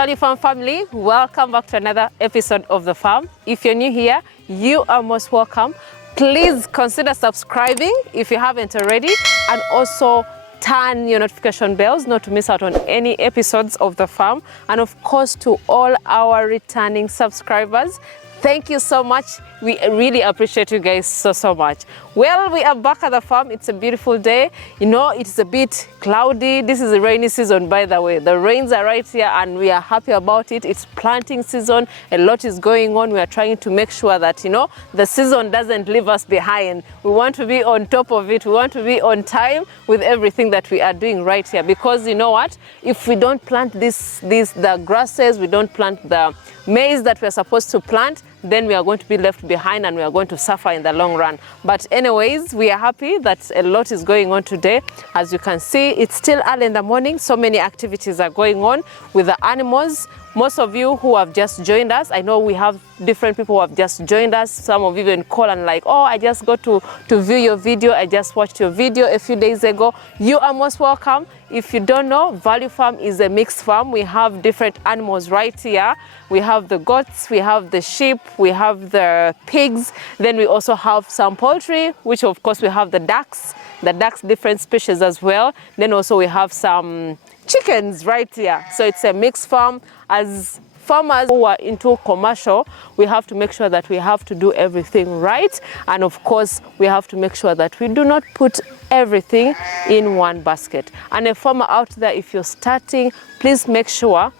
Value Farm family, welcome back to another episode of The Farm. If you're new here, you are most welcome. Please consider subscribing if you haven't already, and also turn your notification bells not to miss out on any episodes of The Farm. And of course, to all our returning subscribers, thank you so much. We really appreciate you guys so much. Well, we are back at the farm. It's a beautiful day. You know, it's a bit cloudy. This is the rainy season, by the way. The rains are right here and we are happy about it. It's planting season. A lot is going on. We are trying to make sure that, you know, the season doesn't leave us behind. We want to be on top of it. We want to be on time with everything that we are doing right here. Because you know what? If we don't plant the grasses, we don't plant the maize that we're supposed to plant, then we are going to be left behind and we are going to suffer in the long run. But anyways, we are happy that a lot is going on today. As you can see, it's still early in the morning. So many activities are going on with the animals. Most of you who have just joined us, I know we have different people who have just joined us. Some of you even call and like, oh, I just got to view your video. I just watched your video a few days ago. You are most welcome. If you don't know, Value Farm is a mixed farm. We have different animals right here. We have the goats, we have the sheep, we have the pigs. Then we also have some poultry, which of course we have the ducks different species as well. Then also we have some chickens right here. So it's a mixed farm. As farmers who are into commercial, we have to make sure that we have to do everything right. And of course, we have to make sure that we do not put everything in one basket. And a farmer out there, if you're starting, please make sure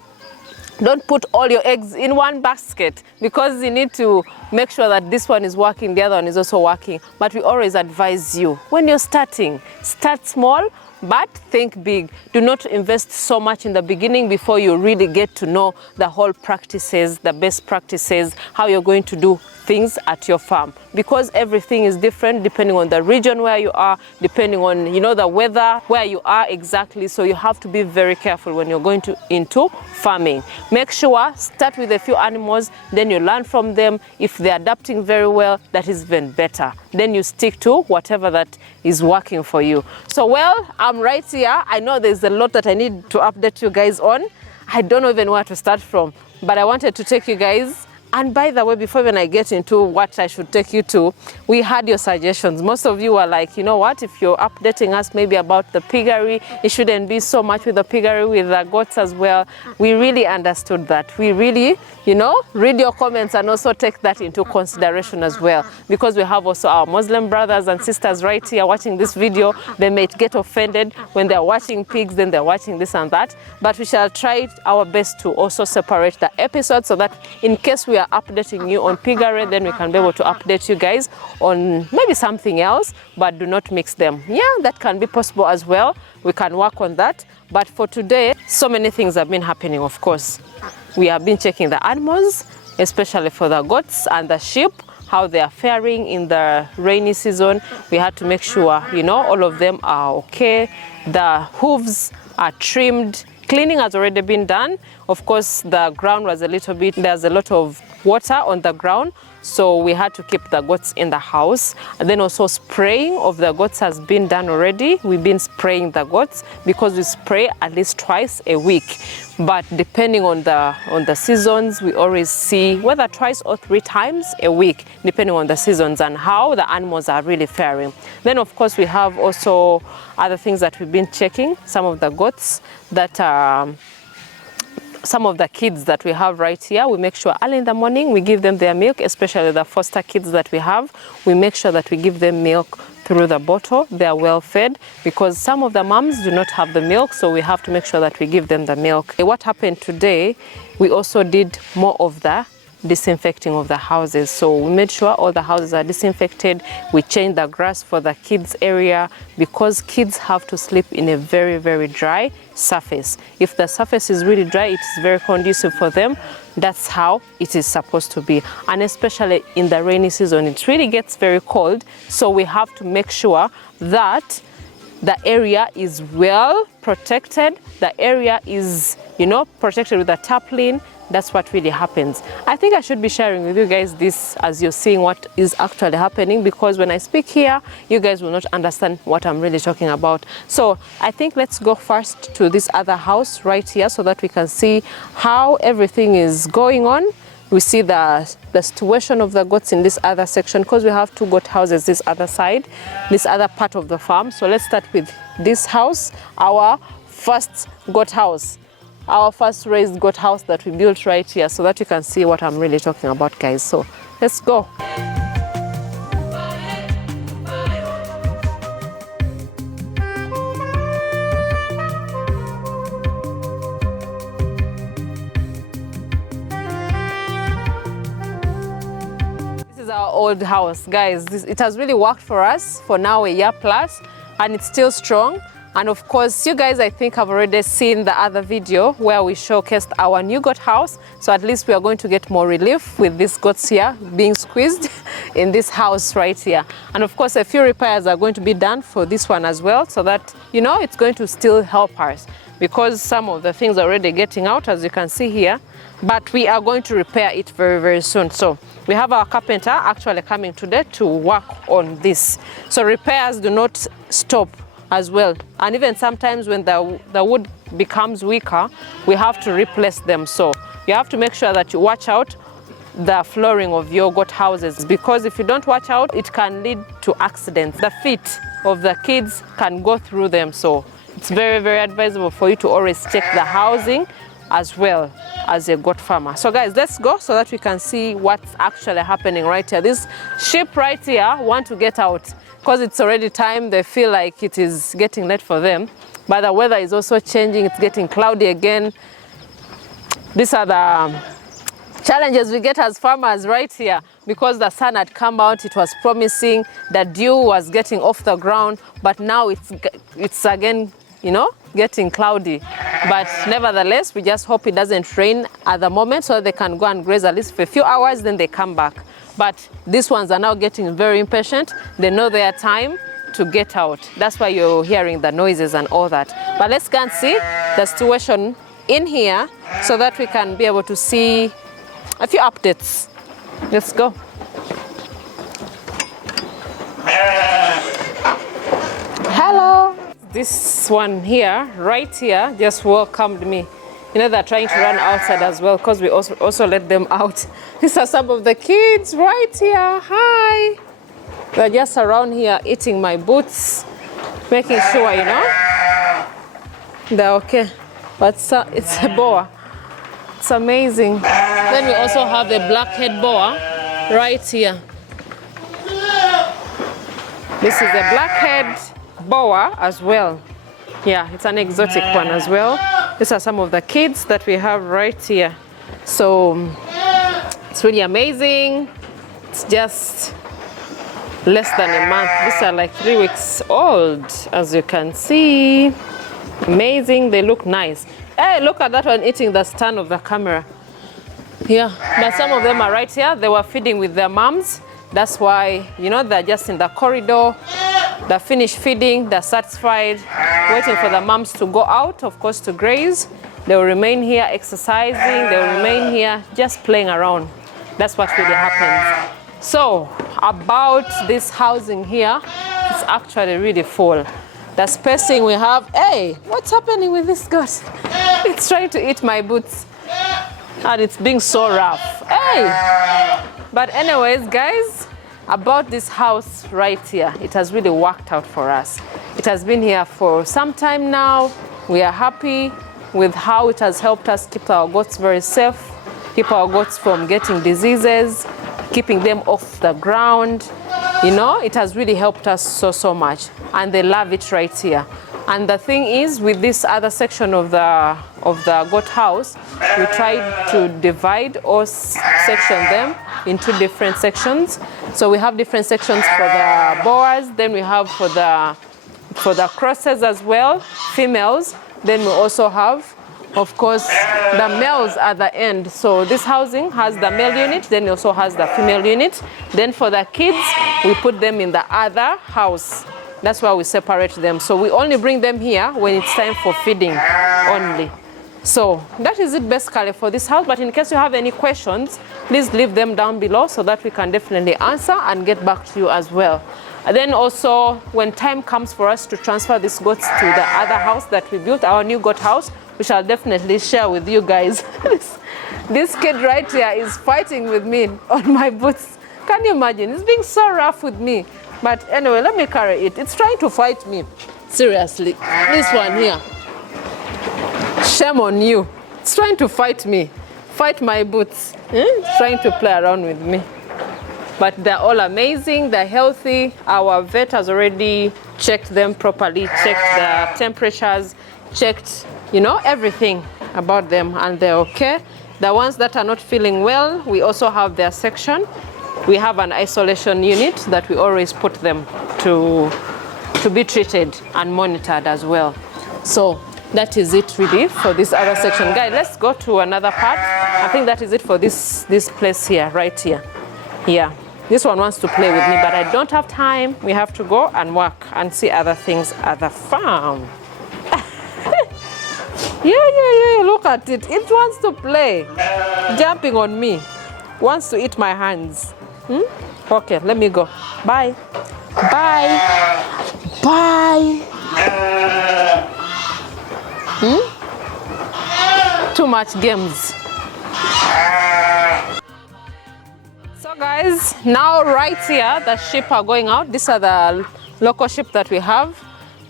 don't put all your eggs in one basket, because you need to make sure that this one is working, the other one is also working. But we always advise you, when you're starting, start small, but think big. Do not invest so much in the beginning before you really get to know the whole practices, the best practices, how you're going to do things at your farm, because everything is different depending on the region where you are, depending on, you know, the weather where you are exactly. So you have to be very careful when you're going into farming. Make sure start with a few animals, then you learn from them. If they're adapting very well, that is even better. Then you stick to whatever that is working for you. So well, I'm right here. I know there's a lot that I need to update you guys on. I don't know even where to start from, but I wanted to take you guys. And by the way, before even I get into what I should take you to, we had your suggestions. Most of you were like, you know what, if you're updating us maybe about the piggery, it shouldn't be so much with the piggery, with the goats as well. We really understood that. We really, you know, read your comments and also take that into consideration as well. Because we have also our Muslim brothers and sisters right here watching this video. They may get offended when they're watching pigs, then they're watching this and that. But we shall try our best to also separate the episodes so that in case we are updating you on piggery, then we can be able to update you guys on maybe something else, but do not mix them. Yeah, that can be possible as well. We can work on that. But for today, so many things have been happening, of course. We have been checking the animals, especially for the goats and the sheep, how they are faring in the rainy season. We had to make sure, you know, all of them are okay. The hooves are trimmed. Cleaning has already been done. Of course, the ground was a little bit, there's a lot of water on the ground, so we had to keep the goats in the house. And then also spraying of the goats has been done already. We've been spraying the goats because we spray at least twice a week. But depending on the seasons, we always see whether twice or 3 times a week, depending on the seasons and how the animals are really faring. Then of course we have also other things that we've been checking. Some of the goats that are some of the kids that we have right here, we make sure early in the morning we give them their milk, especially the foster kids that we have. We make sure that we give them milk through the bottle. They are well fed, because some of the moms do not have the milk, so we have to make sure that we give them the milk. What happened today, we also did more of the disinfecting of the houses. So we made sure all the houses are disinfected. We changed the grass for the kids area, because kids have to sleep in a very, very dry surface. If the surface is really dry, it is very conducive for them. That's how it is supposed to be. And especially in the rainy season, it really gets very cold. So we have to make sure that the area is well protected. The area is, you know, protected with a tarpaulin. That's what really happens. I think I should be sharing with you guys this as you're seeing what is actually happening, because when I speak here, you guys will not understand what I'm really talking about. So I think let's go first to this other house right here so that we can see how everything is going on. We see the situation of the goats in this other section, because we have 2 goat houses this other side, this other part of the farm. So let's start with this house, our first goat house. Our first raised goat house that we built right here, so that you can see what I'm really talking about, guys. So let's go. This is our old house, guys. It has really worked for us for now a year plus, and it's still strong. And of course, you guys, I think, have already seen the other video where we showcased our new goat house. So at least we are going to get more relief with these goats here being squeezed in this house right here. And of course, a few repairs are going to be done for this one as well, so that, you know, it's going to still help us, because some of the things are already getting out, as you can see here. But we are going to repair it very, very soon. So we have our carpenter actually coming today to work on this. So repairs do not stop as well, and even sometimes when the wood becomes weaker, we have to replace them. So you have to make sure that you watch out the flooring of your goat houses, because if you don't watch out, it can lead to accidents. The feet of the kids can go through them. So it's very, very advisable for you to always check the housing as well as a goat farmer. So guys, let's go so that we can see what's actually happening right here. These sheep right here want to get out, because it's already time. They feel like it is getting late for them, but the weather is also changing. It's getting cloudy again. These are the challenges we get as farmers right here, because the sun had come out, it was promising, the dew was getting off the ground, but now it's again, you know, getting cloudy. But nevertheless, we just hope it doesn't rain at the moment, so they can go and graze at least for a few hours, then they come back. But these ones are now getting very impatient. They know their time to get out. That's why you're hearing the noises and all that. But let's go and see the situation in here so that we can be able to see a few updates. Let's go. Hello. This one here, right here, just welcomed me. You know, they're trying to run outside as well, because we also let them out. These are some of the kids right here. Hi. They're just around here eating my boots, making sure, you know, they're okay. But it's a boa. It's amazing. Then we also have a blackhead boa right here. This is a blackhead boa as well. Yeah, it's an exotic one as well. These are some of the kids that we have right here. So it's really amazing. It's just less than a month. These are like 3 weeks old, as you can see. Amazing. They look nice. Hey, look at that one eating the stand of the camera. Yeah, but some of them are right here. They were feeding with their moms. That's why, you know, they're just in the corridor. They're finished feeding, they're satisfied, waiting for the moms to go out, of course, to graze. They will remain here exercising, they will remain here just playing around. That's what really happens. So, about this housing here, it's actually really full. The spacing we have, hey, what's happening with this goat? It's trying to eat my boots, and it's being so rough. Hey! But anyways, guys, about this house right here, it has really worked out for us. It has been here for some time now. We are happy with how it has helped us keep our goats very safe, keep our goats from getting diseases, keeping them off the ground. You know, it has really helped us so much, and they love it right here. And the thing is, with this other section of the goat house, we tried to divide or section them into different sections. So we have different sections for the boas, then we have for the crosses as well, females. Then we also have, of course, the males at the end. So this housing has the male unit, then it also has the female unit. Then for the kids, we put them in the other house. That's why we separate them. So we only bring them here when it's time for feeding only. So that is it basically for this house, but in case you have any questions, please leave them down below so that we can definitely answer and get back to you as well. And then also, when time comes for us to transfer these goats to the other house that we built, our new goat house, we shall definitely share with you guys. This kid right here is fighting with me on my boots. Can you imagine? It's being so rough with me. But anyway, let me carry it. It's trying to fight me. Seriously, this one here. Shame on you. It's trying to fight me. Fight my boots. It's trying to play around with me. But they're all amazing, they're healthy. Our vet has already checked them properly, checked their temperatures, checked, you know, everything about them, and they're okay. The ones that are not feeling well, we also have their section. We have an isolation unit that we always put them to be treated and monitored as well. So that is it really for this other section. Guys, let's go to another part. I think that is it for this place here, right here. Yeah. This one wants to play with me, but I don't have time. We have to go and work and see other things at the farm. Yeah, look at it. It wants to play. Jumping on me. Wants to eat my hands. Okay, let me go. Bye. Bye. Bye. Too much games. So guys, now right here, the sheep are going out. These are the local sheep that we have.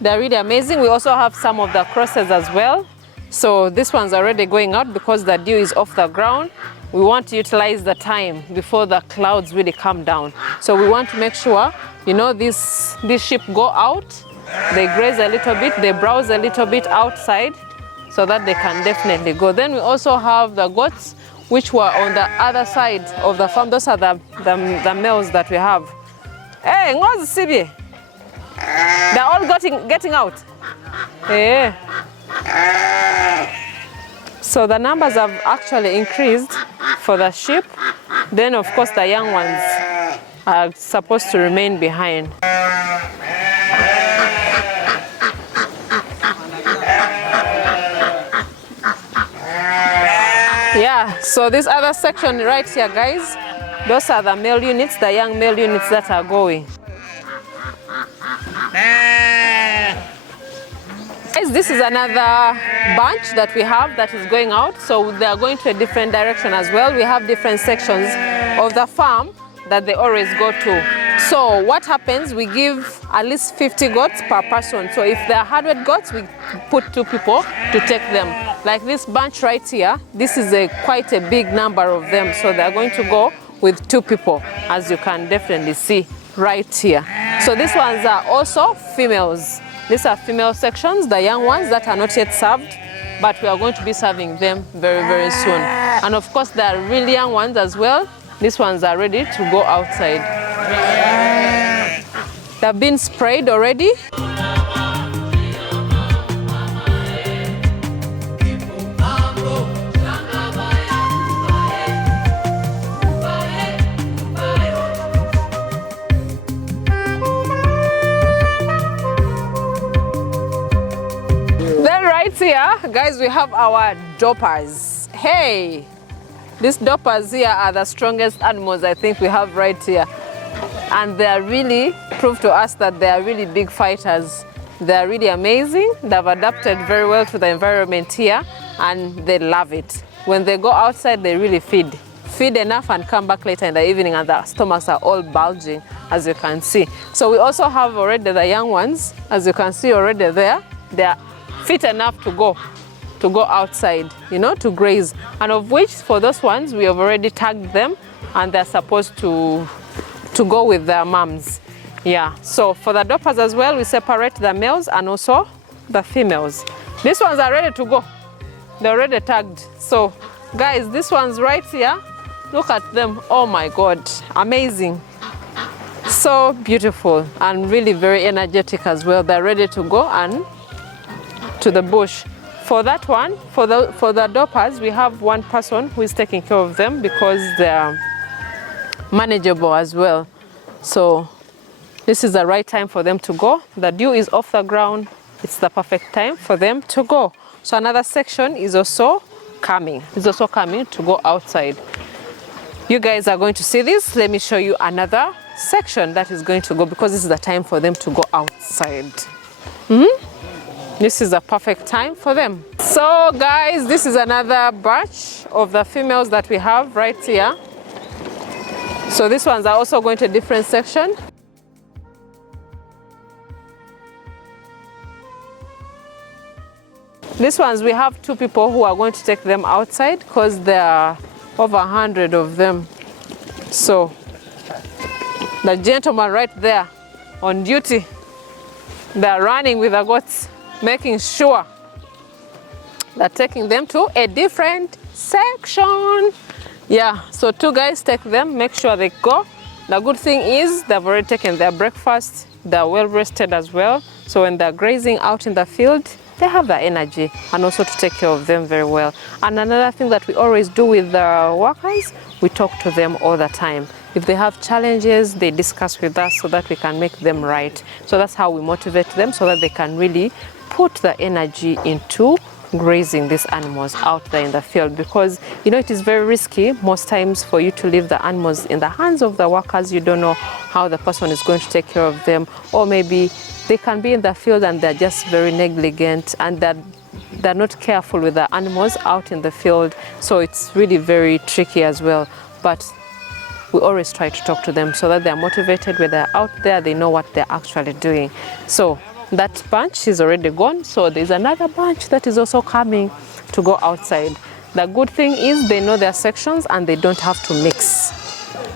They're really amazing. We also have some of the crosses as well. So this one's already going out because the dew is off the ground. We want to utilize the time before the clouds really come down. So we want to make sure, you know, these sheep go out, they graze a little bit, they browse a little bit outside so that they can definitely go. Then we also have the goats, which were on the other side of the farm. Those are the males that we have. Hey, ngozi sibi. They're all getting out. Hey. So the numbers have actually increased for the sheep. Then of course the young ones are supposed to remain behind. Yeah, so this other section right here, guys, those are the male units, the young male units that are going. Guys, this is another bunch that we have that is going out, so they are going to a different direction as well. We have different sections of the farm that they always go to. So what happens, we give at least 50 goats per person. So if there are 100 goats, we put 2 people to take them. Like this bunch right here, this is quite a big number of them. So they're going to go with 2 people, as you can definitely see right here. So these ones are also females. These are female sections, the young ones that are not yet served, but we are going to be serving them very, very soon. And of course, there are really young ones as well. These ones are ready to go outside. They've been sprayed already. Then right here, guys, we have our doppers. Hey! These doppers here are the strongest animals I think we have right here. And they are really proved to us that they are really big fighters. They are really amazing. They've adapted very well to the environment here and they love it. When they go outside, they really feed enough and come back later in the evening and their stomachs are all bulging, as you can see. So we also have already the young ones, as you can see already there. They are fit enough to go outside, you know, to graze. And of which, for those ones, we have already tagged them and they're supposed to go with their moms. Yeah, so for the doppers as well, we separate the males and also the females. These ones are ready to go. They're already tagged. So guys, these ones right here, look at them. Oh my God, amazing. So beautiful and really very energetic as well. They're ready to go and to the bush. For that one, for the doppers, we have one person who is taking care of them because they're manageable as well. So this is the right time for them to go. The dew is off the ground. It's the perfect time for them to go. So another section is also coming. It's also coming to go outside. You guys are going to see this. Let me show you another section that is going to go, because this is the time for them to go outside. This is the perfect time for them. So guys, this is another batch of the females that we have right here. So these ones are also going to a different section. These ones, we have 2 people who are going to take them outside because there are over 100 of them. So the gentleman right there on duty, they're running with the goats, making sure they're taking them to a different section. Yeah, so 2 guys take them, make sure they go. The good thing is they've already taken their breakfast, they're well rested as well. So when they're grazing out in the field, they have the energy and also to take care of them very well. And another thing that we always do with the workers, we talk to them all the time. If they have challenges, they discuss with us so that we can make them right. So that's how we motivate them, so that they can really put the energy into grazing these animals out there in the field, because you know it is very risky most times for you to leave the animals in the hands of the workers. You don't know how the person is going to take care of them, or maybe they can be in the field and they're just very negligent and they're not careful with the animals out in the field. So it's really very tricky as well. But we always try to talk to them so that they're motivated. When they're out there, they know what they're actually doing. So that bunch is already gone. So there's another bunch that is also coming to go outside. The good thing is they know their sections and they don't have to mix.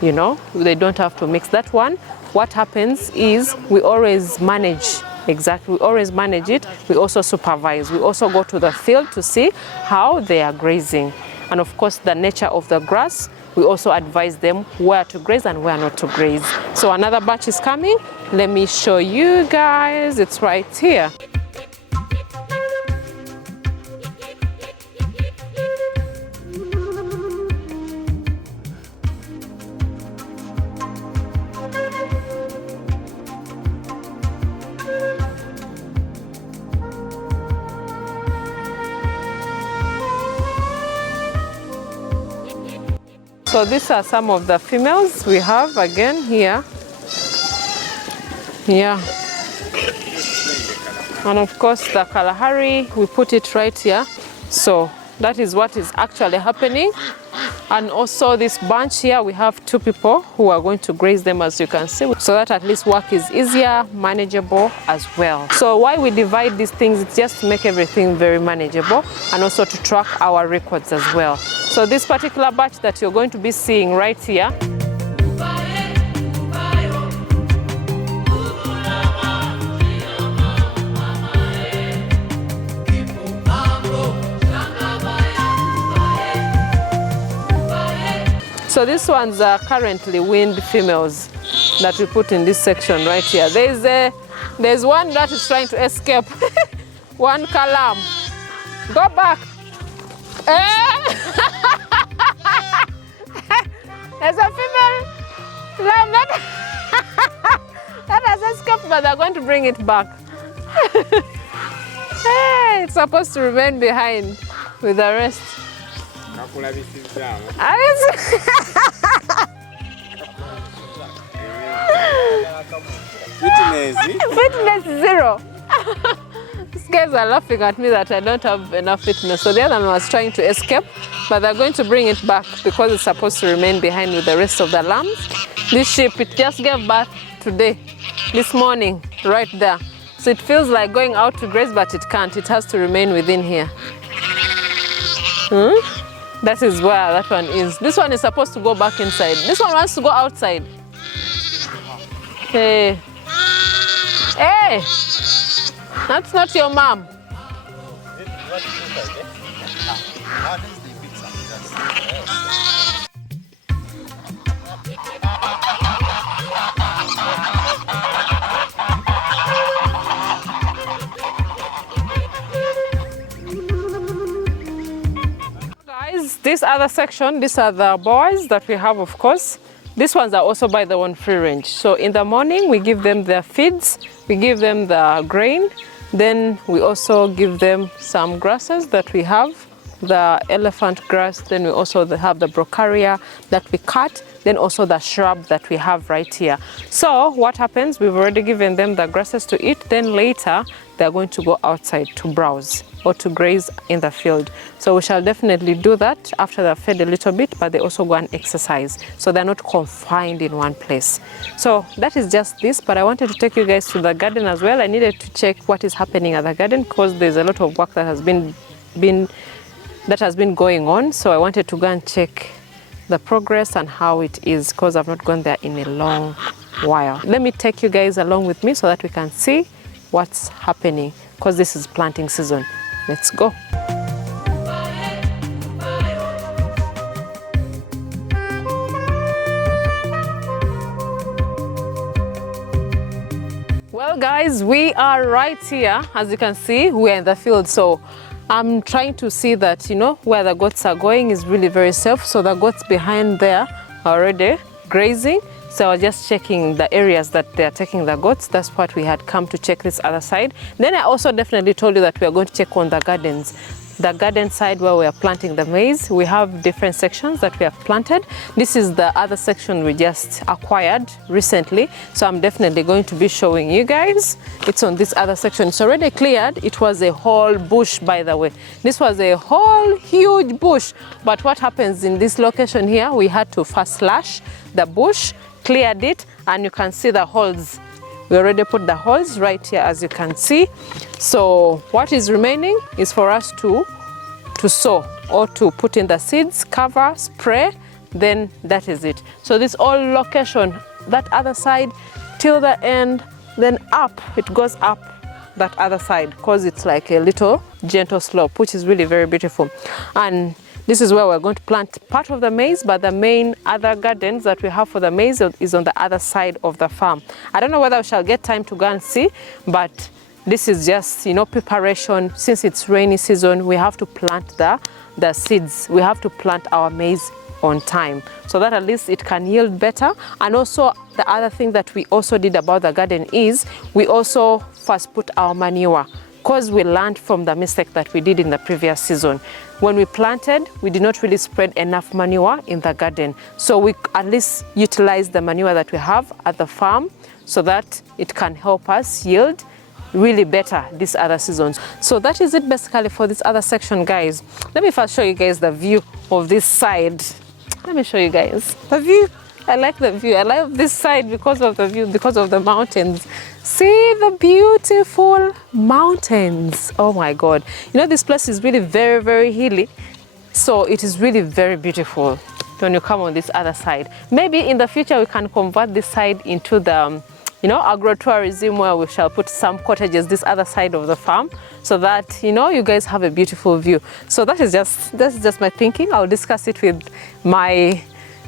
You know, they don't have to mix. That one, what happens is we always manage. Exactly, we always manage it. We also supervise. We also go to the field to see how they are grazing. And of course, the nature of the grass, we also advise them where to graze and where not to graze. So another batch is coming. Let me show you guys. It's right here. So these are some of the females we have again here. Yeah. And of course the Kalahari, we put it right here. So that is what is actually happening. And also this bunch here, we have 2 people who are going to graze them, as you can see, so that at least work is easier, manageable as well. So why we divide these things, it's just to make everything very manageable and also to track our records as well. So this particular batch that you're going to be seeing right here, so these ones are currently weaned females that we put in this section right here. There's one that is trying to escape. One kalam. Go back. There's a female lamb that has escaped, but they're going to bring it back. Hey, it's supposed to remain behind with the rest. Fitness 0. These guys are laughing at me that I don't have enough fitness. So the other one was trying to escape, but they're going to bring it back because it's supposed to remain behind with the rest of the lambs. This sheep, it just gave birth today, this morning, right there. So it feels like going out to graze, but it can't. It has to remain within here. That is where that one is. This one is supposed to go back inside. This one wants to go outside. Hey. Hey! That's not your mom. Guys, this other section, these are the boys that we have, of course. These ones are also by the one free range. So in the morning, we give them their feeds, we give them the grain, Then we also give them some grasses that we have, the elephant grass. Then we also have the brocaria that we cut, then also the shrub that we have right here. So what happens, we've already given them the grasses to eat, then later they're going to go outside to browse or to graze in the field. So we shall definitely do that after they're fed a little bit, but they also go and exercise, so they're not confined in one place. So that is just this, but I wanted to take you guys to the garden as well. I needed to check what is happening at the garden because there's a lot of work that has been going on. So I wanted to go and check the progress and how it is, because I've not gone there in a long while. Let me take you guys along with me so that we can see what's happening, because this is planting season. Let's go. Well guys, we are right here. As you can see, we're in the field. So I'm trying to see that, you know, where the goats are going is really very safe. So the goats behind there are already grazing. So I was just checking the areas that they are taking the goats. That's what we had come to check this other side. Then I also definitely told you that we are going to check on the gardens. The garden side where we are planting the maize, we have different sections that we have planted. This is the other section we just acquired recently. So I'm definitely going to be showing you guys. It's on this other section. It's already cleared. It was a whole bush, by the way. This was a whole huge bush. But what happens in this location here, we had to first slash the bush, cleared it, and you can see the holes. We already put the holes right here, as you can see. So what is remaining is for us to sow or to put in the seeds, cover, spray, then that is it. So this all location, that other side till the end, then up, it goes up that other side, because it's like a little gentle slope, which is really very beautiful. And this is where we're going to plant part of the maize, but the main other gardens that we have for the maize is on the other side of the farm. I don't know whether we shall get time to go and see, but this is just, you know, preparation. Since it's rainy season, we have to plant the seeds. We have to plant our maize on time so that at least it can yield better. And also the other thing that we also did about the garden is we also first put our manure, because we learned from the mistake that we did in the previous season. When we planted, we did not really spread enough manure in the garden. So we at least utilize the manure that we have at the farm so that it can help us yield really better this other seasons. So that is it basically for this other section, guys. Let me first show you guys the view of this side. Let me show you guys the view. I like the view. I like this side because of the view, because of the mountains. See the beautiful mountains. Oh my God. You know, this place is really very, very hilly. So it is really very beautiful when you come on this other side. Maybe in the future we can convert this side into the, you know, agro-tourism, where we shall put some cottages this other side of the farm so that, you know, you guys have a beautiful view. So that's just my thinking. I'll discuss it with my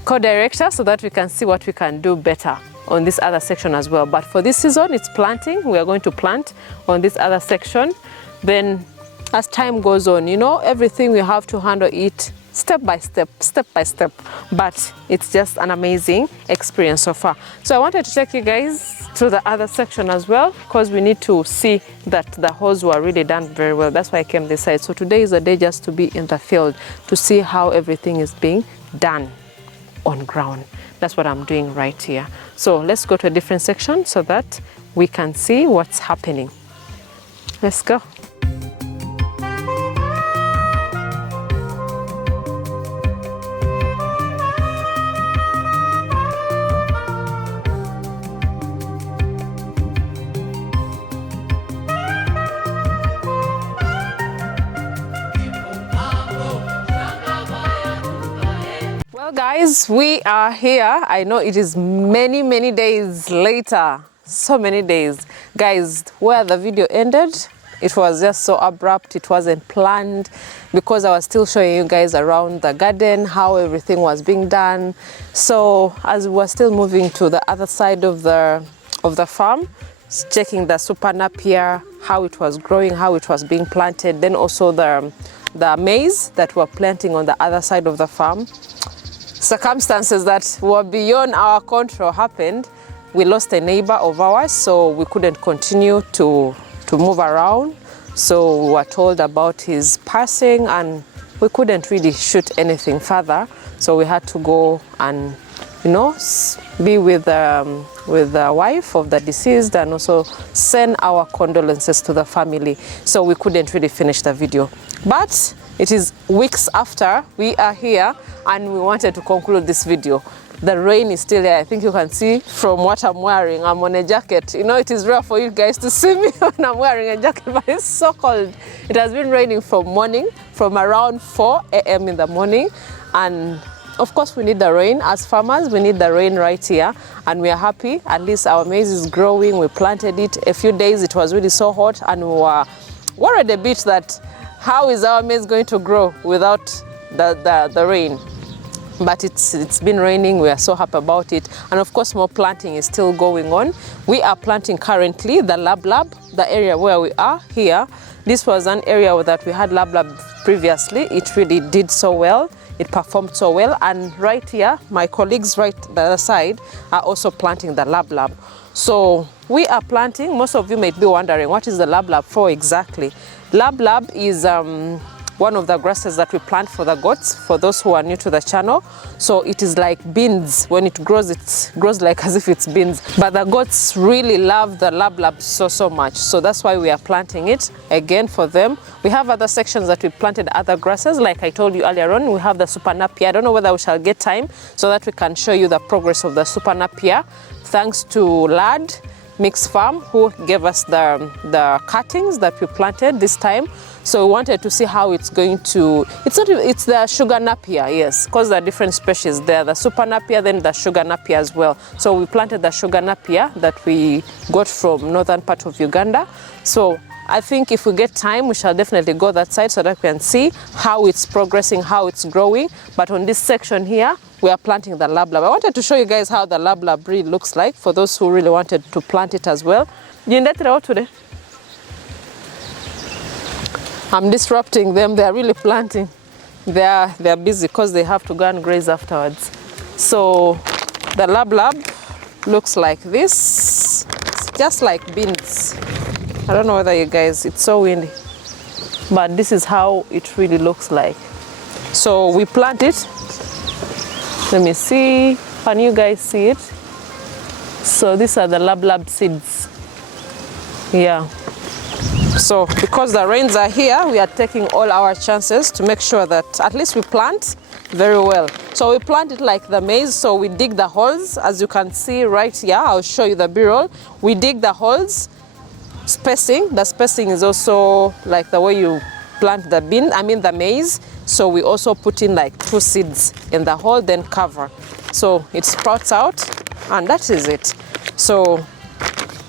co-director so that we can see what we can do better on this other section as well. But for this season, it's planting. We are going to plant on this other section. Then as time goes on, you know, everything we have to handle it step by step. But it's just an amazing experience so far. So I wanted to take you guys to the other section as well, because we need to see that the holes were really done very well. That's why I came this side. So today is a day just to be in the field to see how everything is being done on ground. That's what I'm doing right here. So let's go to a different section so that we can see what's happening. Let's go. Well guys, we are here. I know it is many days later, so many days. Guys, where the video ended, it was just so abrupt. It wasn't planned, because I was still showing you guys around the garden how everything was being done. So as we were still moving to the other side of the farm, checking the super napier, how it was growing, how it was being planted, then also the maize that we're planting on the other side of the farm. Circumstances that were beyond our control happened. We lost a neighbor of ours, so we couldn't continue to move around. So we were told about his passing, and we couldn't really shoot anything further. So we had to go and, you know, be with the wife of the deceased and also send our condolences to the family. So we couldn't really finish the video. But it is weeks after we are here, and we wanted to conclude this video. The rain is still here. I think you can see from what I'm wearing. I'm on a jacket. You know, it is rare for you guys to see me when I'm wearing a jacket, but it's so cold. It has been raining from morning, from around 4 a.m. in the morning. And of course, we need the rain. As farmers, we need the rain right here. And we are happy. At least our maize is growing. We planted it. A few days, it was really so hot, and we were worried a bit that how is our maize going to grow without the rain? But it's been raining. We are so happy about it. And of course, more planting is still going on. We are planting currently the lablab, the area where we are here. This was an area that we had lablab previously. It really did so well. It performed so well. And right here, my colleagues right the other side are also planting the lablab. So we are planting. Most of you may be wondering, what is the lablab for exactly? Lablab is one of the grasses that we plant for the goats, for those who are new to the channel. So it is like beans. When it grows like as if it's beans. But the goats really love the lablab so much. So that's why we are planting it again for them. We have other sections that we planted other grasses. Like I told you earlier on, we have the super napier. I don't know whether we shall get time so that we can show you the progress of the super napier. Thanks to Lad Mix Farm, who gave us the cuttings that we planted this time. So we wanted to see how it's going to, it's the sugar napier, yes, because there are different species there, the super napier, then the sugar napier as well. So we planted the sugar napier that we got from northern part of Uganda. So I think if we get time, we shall definitely go that side so that we can see how it's progressing, how it's growing. But on this section here, we are planting the lablab. I wanted to show you guys how the lablab really looks like for those who really wanted to plant it as well. Today. I'm disrupting them. They are really planting. They are busy because they have to go and graze afterwards. So the lablab looks like this. It's just like beans. I don't know whether you guys, it's so windy, but this is how it really looks like. So we plant it. Let me see, can you guys see it? So these are the lablab seeds. Yeah. So because the rains are here, we are taking all our chances to make sure that at least we plant very well. So we plant it like the maize. So we dig the holes, as you can see right here. I'll show you the B-roll. We dig the holes. Spacing, the spacing is also like the way you plant the the maize. So we also put in like 2 seeds in the hole, then cover. So it sprouts out, and that is it. So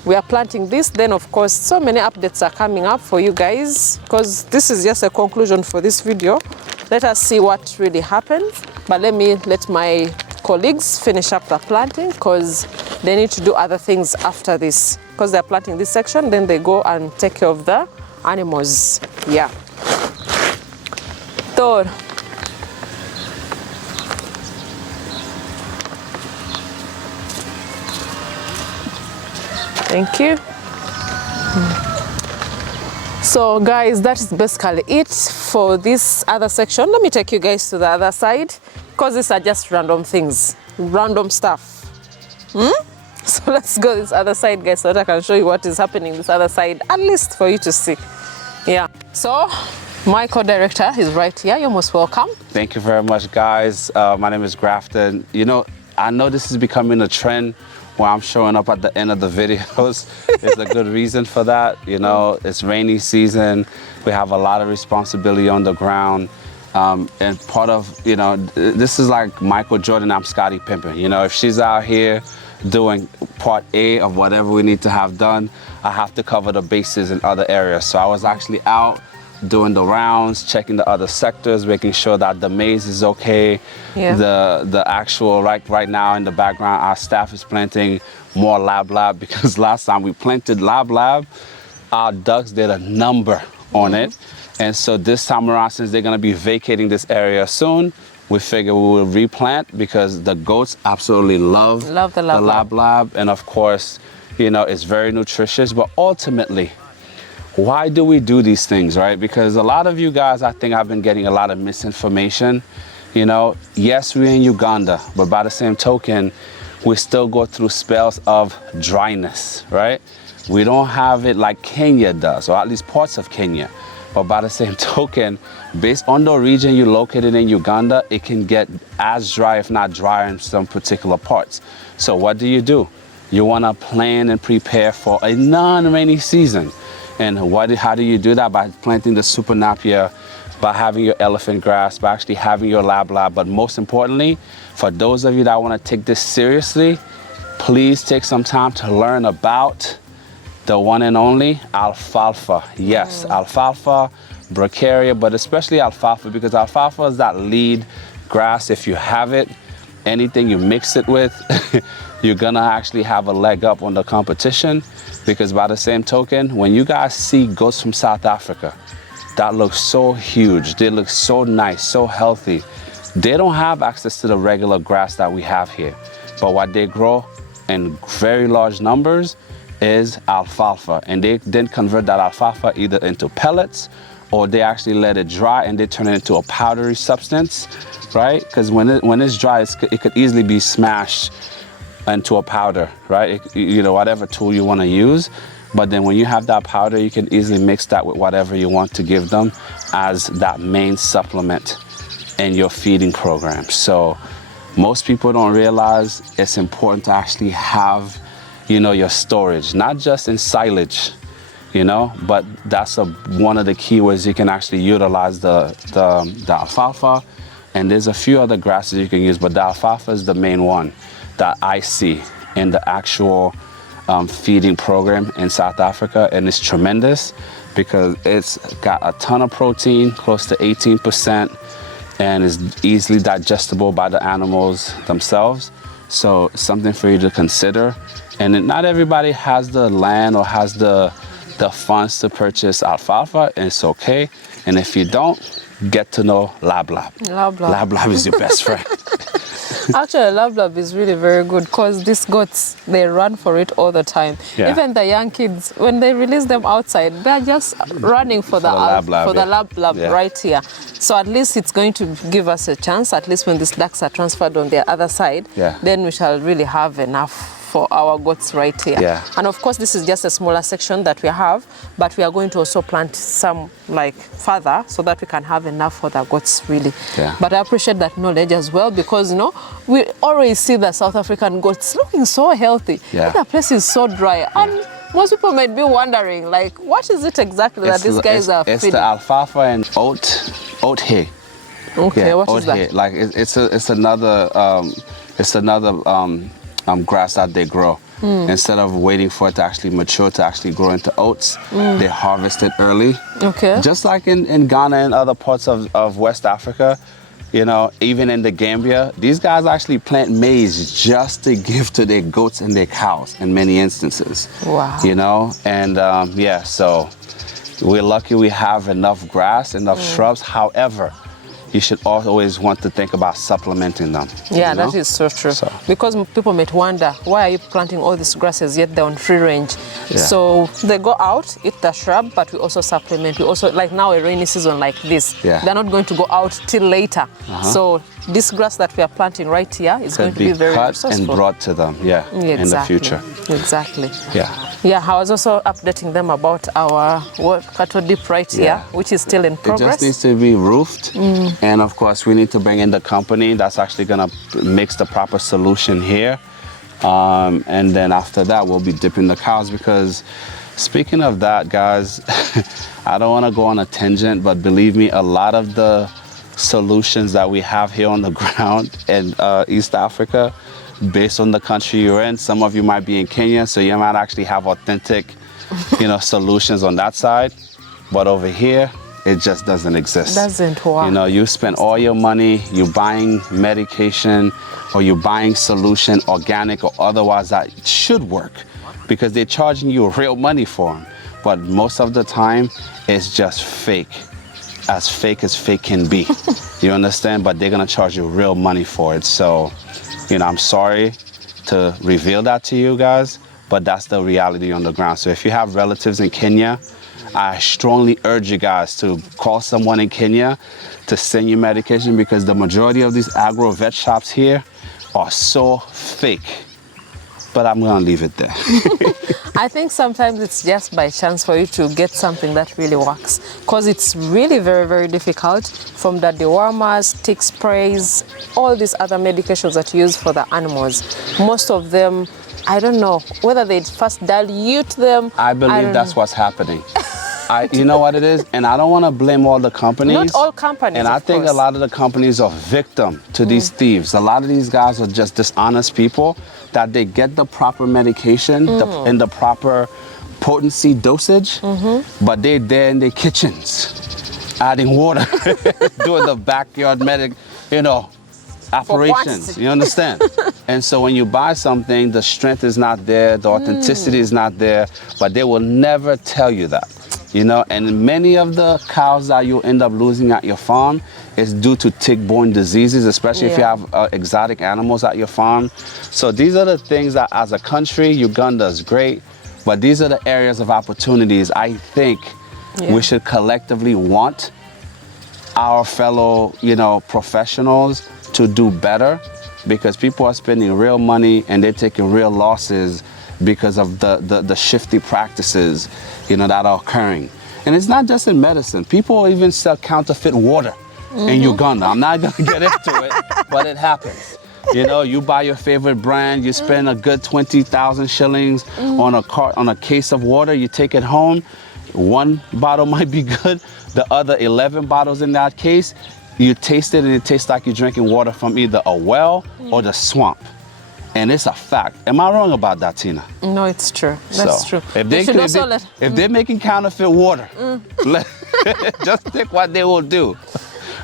we are planting this. Then of course, so many updates are coming up for you guys, because this is just a conclusion for this video. Let us see what really happens. But let my colleagues finish up the planting, because they need to do other things after this. Because they're planting this section, then they go and take care of the animals. Yeah. Thor. Thank you. So guys, that is basically it for this other section. Let me take you guys to the other side, because these are just random things, random stuff. So let's go this other side, guys, so that I can show you what is happening this other side, at least for you to see. Yeah. So my co-director is right here. You're most welcome. Thank you very much, guys. My name is Grafton. You know, I know this is becoming a trend where I'm showing up at the end of the videos. There's a good reason for that. You know, it's rainy season. We have a lot of responsibility on the ground. And part of, you know, this is like Michael Jordan, I'm Scottie Pippen. You know, if she's out here doing part A of whatever we need to have done, I have to cover the bases in other areas. So I was actually out doing the rounds, checking the other sectors, making sure that the maize is okay. Yeah. The actual, right now in the background, our staff is planting more lablab, because last time we planted lablab, our ducks did a number on it. And so this time around, since they're gonna be vacating this area soon, we figure we will replant, because the goats absolutely love the lablab. And of course, you know, it's very nutritious, but ultimately, why do we do these things, right? Because a lot of you guys, I think I've been getting a lot of misinformation. You know, yes, we're in Uganda, but by the same token, we still go through spells of dryness, right? We don't have it like Kenya does, or at least parts of Kenya. But by the same token, based on the region you're located in Uganda, it can get as dry, if not drier, in some particular parts. So what do? You want to plan and prepare for a non-rainy season. And how do you do that? By planting the super napier, by having your elephant grass, by actually having your lablab. But most importantly, for those of you that want to take this seriously, please take some time to learn about the one and only alfalfa. Yes, alfalfa, bracharia, but especially alfalfa, because alfalfa is that lead grass. If you have it, anything you mix it with, you're gonna actually have a leg up on the competition. Because by the same token, when you guys see goats from South Africa that look so huge, they look so nice, so healthy, they don't have access to the regular grass that we have here. But what they grow in very large numbers is alfalfa. And they then convert that alfalfa either into pellets, or they actually let it dry and they turn it into a powdery substance, right? Because when it's dry, it could easily be smashed into a powder, right? You know, whatever tool you want to use. But then when you have that powder, you can easily mix that with whatever you want to give them as that main supplement in your feeding program. So most people don't realize it's important to actually have, you know, your storage, not just in silage, you know, but that's one of the key ways you can actually utilize the alfalfa. And there's a few other grasses you can use, but the alfalfa is the main one that I see in the actual feeding program in South Africa. And it's tremendous because it's got a ton of protein, close to 18%, and is easily digestible by the animals themselves. So something for you to consider. And not everybody has the land or has the funds to purchase alfalfa, and it's okay. And if you don't, get to know lablab. Lablab is your best friend. Actually, lablab is really very good because these goats, they run for it all the time. Yeah. Even the young kids, when they release them outside, they're just running for the lablab right here. So at least it's going to give us a chance, at least when these ducks are transferred on the other side, then we shall really have enough for our goats right here. Yeah. And of course, this is just a smaller section that we have, but we are going to also plant some like further so that we can have enough for the goats really. Yeah. But I appreciate that knowledge as well, because you know, we always see the South African goats looking so healthy. Yeah. The place is so dry. And most people might be wondering, like, what is it exactly that these guys are feeding? It's the alfalfa and oat hay. Okay, what is that? Hay. Like it's another grass that they grow. Instead of waiting for it to actually mature to actually grow into oats, they harvest it early. Okay. Just like in Ghana and other parts of West Africa, you know, even in the Gambia, these guys actually plant maize just to give to their goats and their cows in many instances. Wow. You know, and so we're lucky we have enough grass, enough shrubs. However, you should always want to think about supplementing them. Yeah, you know? that is so true. Because people might wonder, why are you planting all these grasses yet they're on free range? Yeah. So they go out, eat the shrub, but we also supplement. We also, like now a rainy season like this, they're not going to go out till later. So this grass that we are planting right here is going to be very resourceful. And brought to them, in the future. Exactly. Yeah, I was also updating them about our cattle dip right here, which is still in progress. It just needs to be roofed. And of course, we need to bring in the company that's actually going to mix the proper solution here. And then after that, we'll be dipping the cows, because speaking of that, guys, I don't want to go on a tangent, but believe me, a lot of the solutions that we have here on the ground in East Africa, based on the country you're in, some of you might be in Kenya, so you might actually have authentic, solutions on that side. But over here, it just doesn't exist. Doesn't work. You know, you spend all your money, you're buying medication, or you're buying solution, organic or otherwise, that should work, because they're charging you real money for them. But most of the time, it's just fake as fake can be. You understand? But they're gonna charge you real money for it. So, I'm sorry to reveal that to you guys, but that's the reality on the ground. So if you have relatives in Kenya, I strongly urge you guys to call someone in Kenya to send you medication, because the majority of these agro vet shops here are so fake. But I'm gonna leave it there. I think sometimes it's just by chance for you to get something that really works, because it's really very, very difficult, from the dewormers, tick sprays, all these other medications that you use for the animals. Most of them, I don't know whether they first dilute them. I believe that's what's happening. You know what it is? And I don't want to blame all the companies. Not all companies, and I think a lot of the companies are victim to these thieves. A lot of these guys are just dishonest people, that they get the proper medication in the proper potency dosage, but they're there in their kitchens adding water, doing the backyard operations. You understand? And so when you buy something, the strength is not there, the authenticity is not there, but they will never tell you that. You know, and many of the cows that you end up losing at your farm is due to tick-borne diseases, especially if you have exotic animals at your farm. So these are the things that, as a country, Uganda is great, but these are the areas of opportunities I think we should collectively want our fellow, professionals to do better, because people are spending real money and they're taking real losses because of the shifty practices, that are occurring. And it's not just in medicine. People even sell counterfeit water in Uganda. I'm not gonna get into it, but it happens. You buy your favorite brand, you spend a good 20,000 shillings on a case of water, you take it home, one bottle might be good, the other 11 bottles in that case, you taste it and it tastes like you're drinking water from either a well or the swamp. And it's a fact. Am I wrong about that, Tina? No, it's true. That's true. If they're making counterfeit water, just think what they will do.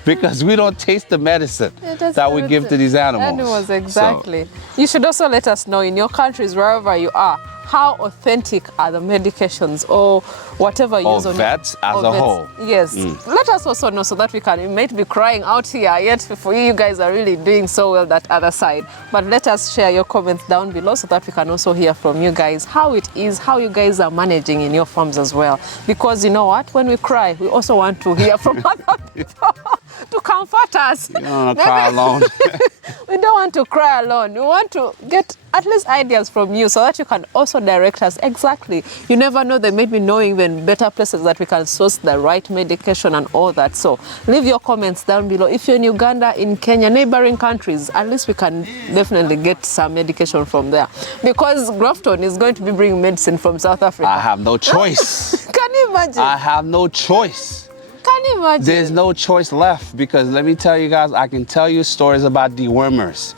Because we don't taste the medicine that we give to these animals. Exactly. You should also let us know in your countries, wherever you are, how authentic are the medications or whatever you use on vets as a whole. Yes. Let us also know, so that we might be crying out here, yet for you guys are really doing so well that other side. But let us share your comments down below, so that we can also hear from you guys how it is, how you guys are managing in your farms as well. Because you know what? When we cry, we also want to hear from other people to comfort us. You don't want to cry alone. We don't want to cry alone. We want to get at least ideas from you, so that you can also direct us. Exactly. You never know, they may be knowing even better places that we can source the right medication and all that. So leave your comments down below. If you're in Uganda, in Kenya, neighboring countries, at least we can definitely get some medication from there. Because Grafton is going to be bringing medicine from South Africa. I have no choice. Can you imagine? I have no choice. Can you imagine? There's no choice left, because let me tell you guys, I can tell you stories about dewormers.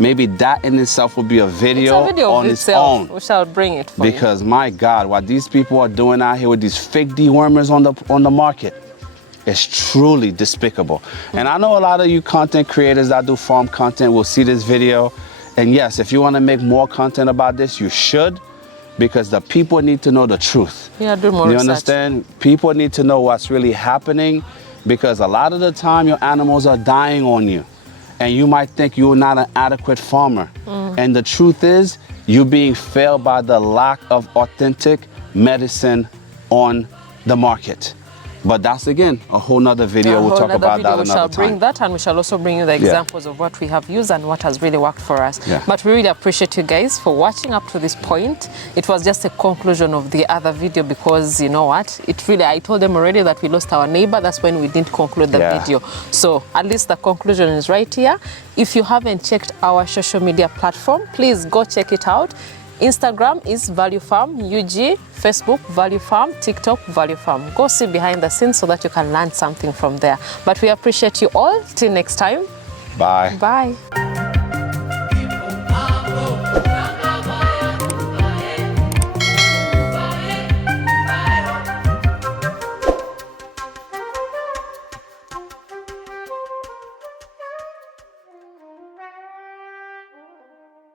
Maybe that in itself will be a video, on its own. We shall bring it for you. Because my God, what these people are doing out here with these fake dewormers on the market is truly despicable. And I know a lot of you content creators that do farm content will see this video. And yes, if you want to make more content about this, you should. Because the people need to know the truth. Yeah, do more research. You understand? People need to know what's really happening, because a lot of the time your animals are dying on you, and you might think you're not an adequate farmer. And the truth is, you're being failed by the lack of authentic medicine on the market. But that's, again, a whole nother video. We'll talk about that another time. We shall bring that, and we shall also bring you the examples of what we have used and what has really worked for us. But we really appreciate you guys for watching up to this point. It was just a conclusion of the other video, because you know what? I told them already that we lost our neighbor. That's when we didn't conclude the video. So at least the conclusion is right here. If you haven't checked our social media platform, please go check it out. Instagram is Value Farm UG, Facebook Value Farm, TikTok Value Farm. Go see behind the scenes so that you can learn something from there. But we appreciate you all. Till next time. Bye. Bye.